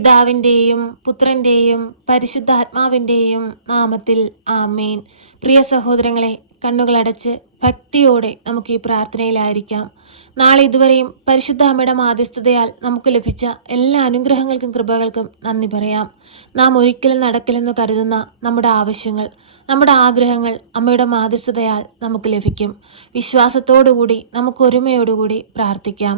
പിതാവിൻ്റെയും പുത്രൻ്റെയും പരിശുദ്ധാത്മാവിൻ്റെയും നാമത്തിൽ ആമേൻ. പ്രിയ സഹോദരങ്ങളെ, കണ്ണുകളടച്ച് ഭക്തിയോടെ നമുക്ക് ഈ പ്രാർത്ഥനയിലായിരിക്കാം. നാളെ ഇതുവരെയും പരിശുദ്ധ അമ്മയുടെ മാധ്യസ്ഥതയാൽ നമുക്ക് ലഭിച്ച എല്ലാ അനുഗ്രഹങ്ങൾക്കും കൃപകൾക്കും നന്ദി പറയാം. നാം ഒരിക്കലും നടക്കില്ലെന്ന് കരുതുന്ന നമ്മുടെ ആവശ്യങ്ങൾ, നമ്മുടെ ആഗ്രഹങ്ങൾ അമ്മയുടെ മാധ്യസ്ഥതയാൽ നമുക്ക് ലഭിക്കും. വിശ്വാസത്തോടുകൂടി നമുക്ക് ഒരുമയോടുകൂടി പ്രാർത്ഥിക്കാം.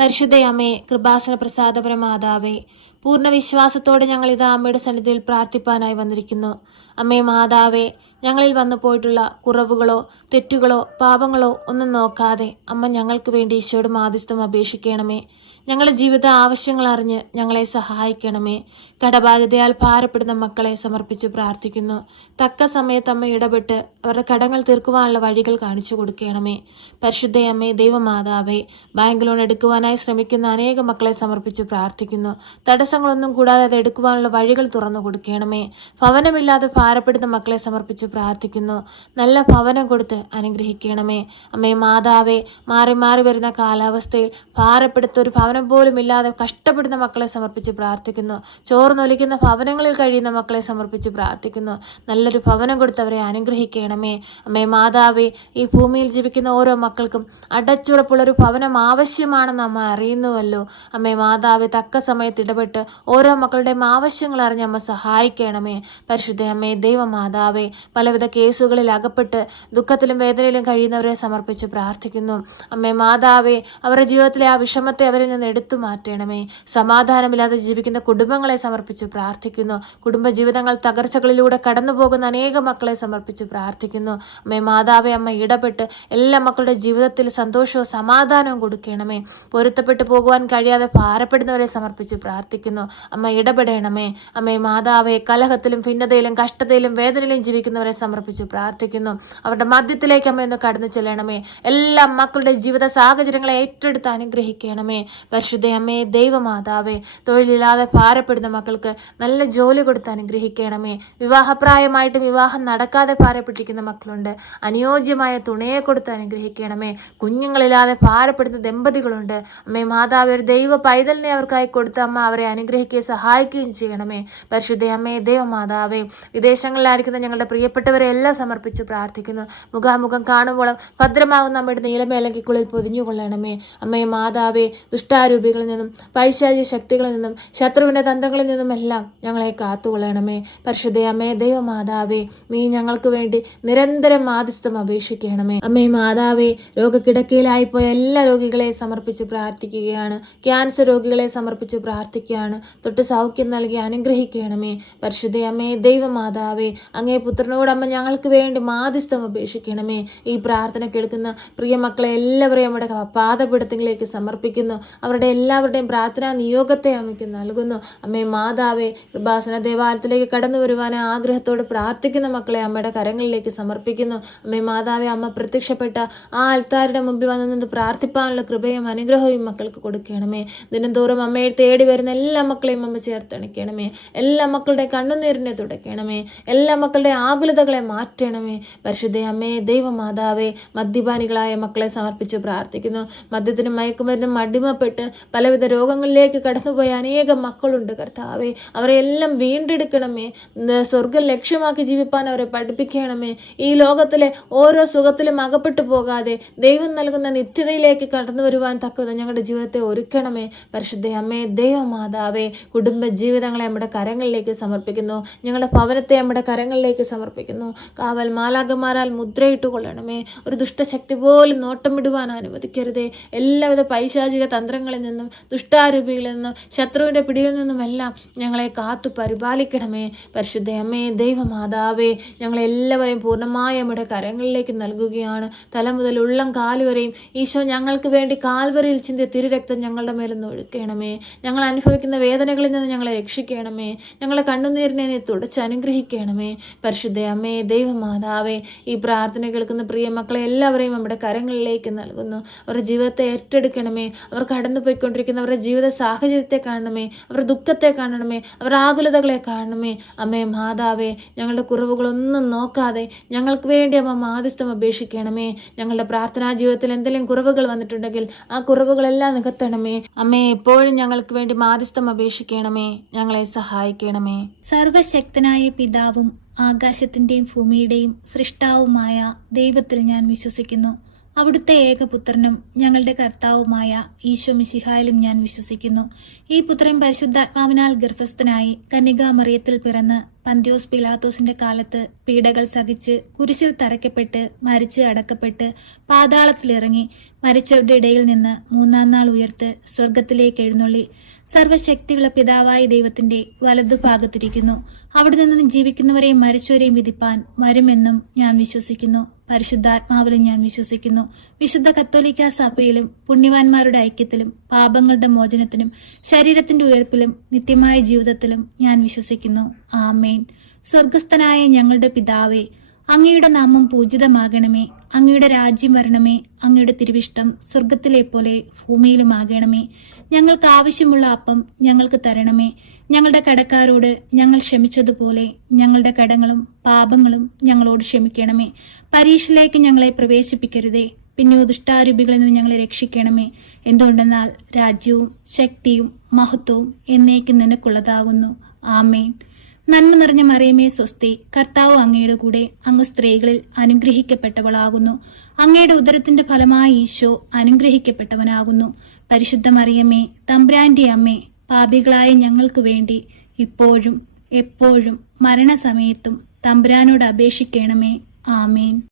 പരിശുദ്ധ അമ്മയെ, കൃപാസന പ്രസാദപര മാതാവേ, പൂർണ്ണ വിശ്വാസത്തോടെ ഞങ്ങൾ ഇതാ അമ്മയുടെ സന്നിധിയിൽ പ്രാർത്ഥിപ്പാനായി വന്നിരിക്കുന്നു. അമ്മേ മാതാവേ, ഞങ്ങളിൽ വന്നു പോയിട്ടുള്ള കുറവുകളോ തെറ്റുകളോ പാപങ്ങളോ ഒന്നും നോക്കാതെ അമ്മ ഞങ്ങൾക്ക് വേണ്ടി ഈശോയുടെ മാധ്യസ്ഥം അപേക്ഷിക്കണമേ. ഞങ്ങളുടെ ജീവിത ആവശ്യങ്ങൾ അറിഞ്ഞ് ഞങ്ങളെ സഹായിക്കണമേ. കടബാധ്യതയാൽ ഭാരപ്പെടുന്ന മക്കളെ സമർപ്പിച്ച് പ്രാർത്ഥിക്കുന്നു. തക്ക സമയത്ത് അമ്മ ഇടപെട്ട് അവരുടെ കടങ്ങൾ തീർക്കുവാനുള്ള വഴികൾ കാണിച്ചു കൊടുക്കണമേ. പരിശുദ്ധ അമ്മേ, ദൈവമാതാവേ, ബാങ്ക് ലോൺ എടുക്കുവാനായി ശ്രമിക്കുന്ന അനേകം മക്കളെ സമർപ്പിച്ച് പ്രാർത്ഥിക്കുന്നു. തടസ്സങ്ങളൊന്നും കൂടാതെ അത് എടുക്കുവാനുള്ള വഴികൾ തുറന്നു കൊടുക്കണമേ. ഭവനമില്ലാതെ ഭാരപ്പെടുന്ന മക്കളെ സമർപ്പിച്ച് പ്രാർത്ഥിക്കുന്നു. നല്ല ഭവനം കൊടുത്ത് അനുഗ്രഹിക്കണമേ. അമ്മേ മാതാവേ, മാറി മാറി വരുന്ന കാലാവസ്ഥയിൽ ഭാരപ്പെടുത്ത ഒരു ഭവനം പോലും ഇല്ലാതെ കഷ്ടപ്പെടുന്ന മക്കളെ സമർപ്പിച്ച് പ്രാർത്ഥിക്കുന്നു. ചോർന്നൊലിക്കുന്ന ഭവനങ്ങളിൽ കഴിയുന്ന മക്കളെ സമർപ്പിച്ച് പ്രാർത്ഥിക്കുന്നു. നല്ലൊരു ഭവനം കൊടുത്തവരെ അനുഗ്രഹിക്കണമേ. അമ്മേ മാതാവേ, ഈ ഭൂമിയിൽ ജീവിക്കുന്ന ഓരോ മക്കൾക്കും അടച്ചുറപ്പുള്ളൊരു ഭവനം ആവശ്യമാണെന്ന് അമ്മ അറിയുന്നുവല്ലോ. അമ്മേ മാതാവേ, തക്ക സമയത്ത് ഇടപെട്ട് ഓരോ മക്കളുടെയും ആവശ്യങ്ങൾ അറിഞ്ഞ് അമ്മ സഹായിക്കണമേ. പരിശുദ്ധ അമ്മേ, ദൈവമാതാവേ, പലവിധ കേസുകളിൽ അകപ്പെട്ട് ദുഃഖത്തിലും വേദനയിലും കഴിയുന്നവരെ സമർപ്പിച്ച് പ്രാർത്ഥിക്കുന്നു. അമ്മേ മാതാവേ, അവരുടെ ജീവിതത്തിലെ ആ വിഷമത്തെ അവരിൽ നിന്ന് എടുത്തു മാറ്റണമേ. സമാധാനമില്ലാതെ ജീവിക്കുന്ന കുടുംബങ്ങളെ സമർപ്പിച്ച് പ്രാർത്ഥിക്കുന്നു. കുടുംബജീവിതങ്ങൾ തകർച്ചകളിലൂടെ കടന്നു പോകുന്ന അനേകം മക്കളെ സമർപ്പിച്ച് പ്രാർത്ഥിക്കുന്നു. അമ്മേ മാതാവേ, അമ്മ ഇടപെട്ട് എല്ലാ മക്കളുടെ ജീവിതത്തിൽ സന്തോഷവും സമാധാനവും കൊടുക്കണമേ. പൊരുത്തപ്പെട്ടു പോകുവാൻ കഴിയാതെ ഭാരപ്പെടുന്നവരെ സമർപ്പിച്ച് പ്രാർത്ഥിക്കുന്നു. അമ്മ ഇടപെടണമേ. അമ്മേ മാതാവേ, കലഹത്തിലും ഭിന്നതയിലും കഷ്ടതയിലും വേദനയിലും ജീവിക്കുന്നവരെ സമർപ്പിച്ച് പ്രാർത്ഥിക്കുന്നു. അവരുടെ മധ്യത്തിലേക്ക് അമ്മ ഒന്ന് കടന്നു ചെല്ലണമേ. എല്ലാ മക്കളുടെ ജീവിത സാഹചര്യങ്ങളെ ഏറ്റെടുത്ത് അനുഗ്രഹിക്കണമേ. പരിശുദ്ധ അമ്മേ, ദൈവമാതാവേ, തൊഴിലില്ലാതെ ഭാരപ്പെടുന്ന മക്കൾക്ക് നല്ല ജോലി കൊടുത്ത് അനുഗ്രഹിക്കണമേ. വിവാഹപ്രായമായിട്ട് വിവാഹം നടക്കാതെ ഭാരപ്പെട്ടിരിക്കുന്ന മക്കളുണ്ട്. അനുയോജ്യമായ തുണയെ കൊടുത്ത് അനുഗ്രഹിക്കണമേ. കുഞ്ഞുങ്ങളില്ലാതെ ഭാരപ്പെടുന്ന ദമ്പതികളുണ്ട്. അമ്മേ മാതാവേ, ഒരു ദൈവ പൈതലിനെ അവർക്കായി കൊടുത്ത് അമ്മ അവരെ അനുഗ്രഹിക്കുകയും സഹായിക്കുകയും ചെയ്യണമേ. പരിശുദ്ധ അമ്മേ, ദൈവമാതാവേ, വിദേശങ്ങളിലായിരിക്കുന്ന ഞങ്ങളുടെ പ്രിയപ്പെട്ടവരെ എല്ലാം സമർപ്പിച്ച് പ്രാർത്ഥിക്കുന്നു. മുഖാമുഖം കാണുമ്പോൾ ഭദ്രമാകുന്ന അമ്മയുടെ നീളമേലങ്കിക്കുള്ളിൽ പൊതിഞ്ഞുകൊള്ളണമേ. അമ്മേ മാതാവേ, ദുഷ്ടാരൂപികളിൽ നിന്നും പൈശാചിക ശക്തികളിൽ നിന്നും ശത്രുവിൻ്റെ തന്ത്രങ്ങളിൽ നിന്നും എല്ലാം ഞങ്ങളെ കാത്തുകൊള്ളണമേ. പരിശുദ്ധ അമ്മേ, ദൈവമാതാവേ, നീ ഞങ്ങൾക്ക് വേണ്ടി നിരന്തരം മാധ്യസ്ഥം അപേക്ഷിക്കണമേ. അമ്മേ മാതാവേ, രോഗക്കിടക്കയിലായിപ്പോയ എല്ലാ രോഗികളെ സമർപ്പിച്ച് പ്രാർത്ഥിക്കുകയാണ്. ക്യാൻസർ രോഗികളെ സമർപ്പിച്ച് പ്രാർത്ഥിക്കുകയാണ്. തൊട്ട് സൗഖ്യം നൽകി അനുഗ്രഹിക്കണമേ. പരിശുദ്ധ അമ്മേ, ദൈവമാതാവേ, അങ്ങേ പുത്രനോട് അമ്മ ഞങ്ങൾക്ക് വേണ്ടി മാധ്യസ്ഥം അപേക്ഷിക്കണമേ. ഈ പ്രാർത്ഥന കേൾക്കുന്ന പ്രിയ മക്കളെ എല്ലാവരെയും നമ്മുടെ പാദപീഠത്തിലേക്ക് സമർപ്പിക്കുന്നു. അവരുടെ എല്ലാവരുടെയും പ്രാർത്ഥനാ നിയോഗത്തെ അമ്മയ്ക്ക് നൽകുന്നു. അമ്മേ മാതാവേ, കൃപാസന ദേവാലയത്തിലേക്ക് കടന്നു വരുവാൻ ആഗ്രഹത്തോട് പ്രാർത്ഥിക്കുന്ന മക്കളെ അമ്മയുടെ കരങ്ങളിലേക്ക് സമർപ്പിക്കുന്നു. അമ്മേ മാതാവേ, അമ്മ പ്രത്യക്ഷപ്പെട്ട ആ അൽത്താരുടെ മുമ്പിൽ വന്നു നിന്ന് പ്രാർത്ഥിപ്പാനുള്ള കൃപയും അനുഗ്രഹവും മക്കൾക്ക് കൊടുക്കണമേ. ദിനംതോറും അമ്മയെ തേടി വരുന്ന എല്ലാ മക്കളെയും അമ്മ ചേർത്തണിക്കണമേ. എല്ലാ മക്കളുടെ കണ്ണുനീരിനെ തുടയ്ക്കണമേ. എല്ലാ മക്കളുടെ ആകുലതകളെ മാറ്റണമേ. പരിശുദ്ധ അമ്മേ, ദൈവമാതാവേ, മദ്യപാനികളായ മക്കളെ സമർപ്പിച്ച് പ്രാർത്ഥിക്കുന്നു. മദ്യത്തിനും മയക്കുമരുന്നും അടിമപ്പെട്ട് പലവിധ രോഗങ്ങളിലേക്ക് കടന്നുപോയ അനേകം മക്കളുണ്ട്. കർത്താവേ, അവരെ എല്ലാം വീണ്ടെടുക്കണമേ. സ്വർഗം ലക്ഷ്യമാക്കി ജീവിപ്പാൻ അവരെ പഠിപ്പിക്കണമേ. ഈ ലോകത്തിലെ ഓരോ സുഖത്തിലും അകപ്പെട്ടു പോകാതെ ദൈവം നൽകുന്ന നിത്യതയിലേക്ക് കടന്നു വരുവാൻ തക്കവണ്ണം ഞങ്ങളുടെ ജീവിതത്തെ ഒരുക്കണമേ. പരിശുദ്ധ അമ്മേ, ദൈവമാതാവേ, കുടുംബ ജീവിതങ്ങളെ നമ്മുടെ കരങ്ങളിലേക്ക് സമർപ്പിക്കുന്നു. ഞങ്ങളുടെ ഭവനത്തെ നമ്മുടെ കരങ്ങളിലേക്ക് സമർപ്പിക്കുന്നു. കാവൽ മാലാഖമാരാൽ മുദ്രയിട്ട് കൊള്ളണമേ. ഒരു ദുഷ്ടശക്തി പോലും നോട്ടമിടുവാൻ അനുവദിക്കരുതേ. എല്ലാവിധ പൈശാചിക തന്ത്രങ്ങളിൽ നിന്നും ദുഷ്ടാരൂപികളിൽ നിന്നും ശത്രുവിൻ്റെ പിടിയിൽ നിന്നുമെല്ലാം ഞങ്ങളെ കാത്തു പരിപാലിക്കണമേ. പരിശുദ്ധ അമ്മേ, ദൈവമാതാവേ, ഞങ്ങളെല്ലാവരെയും പൂർണ്ണമായ നമ്മുടെ കരങ്ങളിലേക്ക് നൽകുകയാണ്. തല മുതൽ ഉള്ളം കാലുവരെയും ഈശോ ഞങ്ങൾക്ക് വേണ്ടി കാൽവരിയിൽ ചിന്തിയ തിരുരക്തം ഞങ്ങളുടെ മേലൊന്ന് ഒഴുക്കണമേ. ഞങ്ങൾ അനുഭവിക്കുന്ന വേദനകളിൽ നിന്ന് ഞങ്ങളെ രക്ഷിക്കണമേ. ഞങ്ങളുടെ കണ്ണുനീരിനെ നീ തുടച്ച് അനുഗ്രഹിക്കണമേ. പരിശുദ്ധ അമ്മേ, ദൈവമാതാവേ, ഈ പ്രാർത്ഥന കേൾക്കുന്ന പ്രിയ മക്കളെ എല്ലാവരെയും നമ്മുടെ കരങ്ങളിലേക്ക് നൽകുന്നു. അവരുടെ ജീവിതത്തെ ഏറ്റെടുക്കണമേ. അവർ കടന്നു കടന്നുപോയിക്കൊണ്ടിരിക്കുന്ന അവരുടെ ജീവിത സാഹചര്യത്തെ കാണണമേ, അവരുടെ ദുഃഖത്തെ കാണണമേ, അവരുടെ ആകുലതകളെ കാണണമേ. അമ്മേ മാതാവേ, ഞങ്ങളുടെ കുറവുകളൊന്നും നോക്കാതെ ഞങ്ങൾക്ക് വേണ്ടി അമ്മ മാധ്യസ്ഥം അപേക്ഷിക്കണമേ. ഞങ്ങളുടെ പ്രാർത്ഥനാ ജീവിതത്തിൽ എന്തെങ്കിലും കുറവുകൾ വന്നിട്ടുണ്ടെങ്കിൽ ആ കുറവുകളെല്ലാം നികത്തണമേ. അമ്മേ, എപ്പോഴും ഞങ്ങൾക്ക് വേണ്ടി മാധ്യസ്ഥം അപേക്ഷിക്കണമേ, ഞങ്ങളെ സഹായിക്കണമേ. സർവശക്തനായ പിതാവും ആകാശത്തിന്റെയും ഭൂമിയുടെയും സൃഷ്ടാവുമായ ദൈവത്തിൽ ഞാൻ വിശ്വസിക്കുന്നു. അവിടുത്തെ ഏകപുത്രനും ഞങ്ങളുടെ കർത്താവുമായ ഈശോ മിശിഹായിലും ഞാൻ വിശ്വസിക്കുന്നു. ഈ പുത്രൻ പരിശുദ്ധാത്മാവിനാൽ ഗർഭസ്ഥനായി കന്യകാമറിയത്തിൽ പിറന്ന് പന്ത്യോസ് പിലാത്തോസിന്റെ കാലത്ത് പീഡകൾ സഹിച്ച് കുരിശിൽ തറയ്ക്കപ്പെട്ട് മരിച്ച് അടക്കപ്പെട്ട് പാതാളത്തിലിറങ്ങി മരിച്ചവരുടെ ഇടയിൽ നിന്ന് മൂന്നാം നാൾ ഉയർത്ത് സ്വർഗത്തിലേക്ക് എഴുന്നള്ളി സർവശക്തിയുള്ള പിതാവായ ദൈവത്തിന്റെ വലതുഭാഗത്തിരിക്കുന്നു. അവിടെ നിന്ന് ജീവിക്കുന്നവരെയും മരിച്ചവരെയും വിധിപ്പാൻ വരുമെന്നും ഞാൻ വിശ്വസിക്കുന്നു. പരിശുദ്ധാത്മാവിലും ഞാൻ വിശ്വസിക്കുന്നു. വിശുദ്ധ കത്തോലിക്കാ സഭയിലും പുണ്യവാന്മാരുടെ ഐക്യത്തിലും പാപങ്ങളുടെ മോചനത്തിനും ശരീരത്തിന്റെ ഉയർപ്പിലും നിത്യമായ ജീവിതത്തിലും ഞാൻ വിശ്വസിക്കുന്നു. ആമേൻ. സ്വർഗസ്ഥനായ ഞങ്ങളുടെ പിതാവേ, അങ്ങയുടെ നാമം പൂജിതമാകണമേ. അങ്ങയുടെ രാജ്യം വരണമേ. അങ്ങയുടെ തിരുവിഷ്ടം സ്വർഗത്തിലെ പോലെ ഭൂമിയിലുമാകണമേ. ഞങ്ങൾക്ക് ആവശ്യമുള്ള അപ്പം ഞങ്ങൾക്ക് തരണമേ. ഞങ്ങളുടെ കടക്കാരോട് ഞങ്ങൾ ക്ഷമിച്ചതുപോലെ ഞങ്ങളുടെ കടങ്ങളും പാപങ്ങളും ഞങ്ങളോട് ക്ഷമിക്കണമേ. പരീക്ഷയിലേക്ക് ഞങ്ങളെ പ്രവേശിപ്പിക്കരുതേ, പിന്നെ ദുഷ്ടാരൂപികളിൽ നിന്ന് ഞങ്ങളെ രക്ഷിക്കണമേ. എന്തുകൊണ്ടെന്നാൽ രാജ്യവും ശക്തിയും മഹത്വവും എന്നേക്കും നിനക്കുള്ളതാകുന്നു. ആമേൻ. നന്മ നിറഞ്ഞ മറിയമേ സ്വസ്തി, കർത്താവ് അങ്ങയുടെ കൂടെ, അങ്ങ് സ്ത്രീകളിൽ അനുഗ്രഹിക്കപ്പെട്ടവളാകുന്നു. അങ്ങയുടെ ഉദരത്തിന്റെ ഫലമായ ഈശോ അനുഗ്രഹിക്കപ്പെട്ടവനാകുന്നു. പരിശുദ്ധ മറിയമേ, തമ്പുരാന്റെ അമ്മേ, പാപികളായ ഞങ്ങൾക്ക് വേണ്ടി ഇപ്പോഴും എപ്പോഴും മരണസമയത്തും തമ്പുരാനോട് അപേക്ഷിക്കണമേ. ആമേൻ.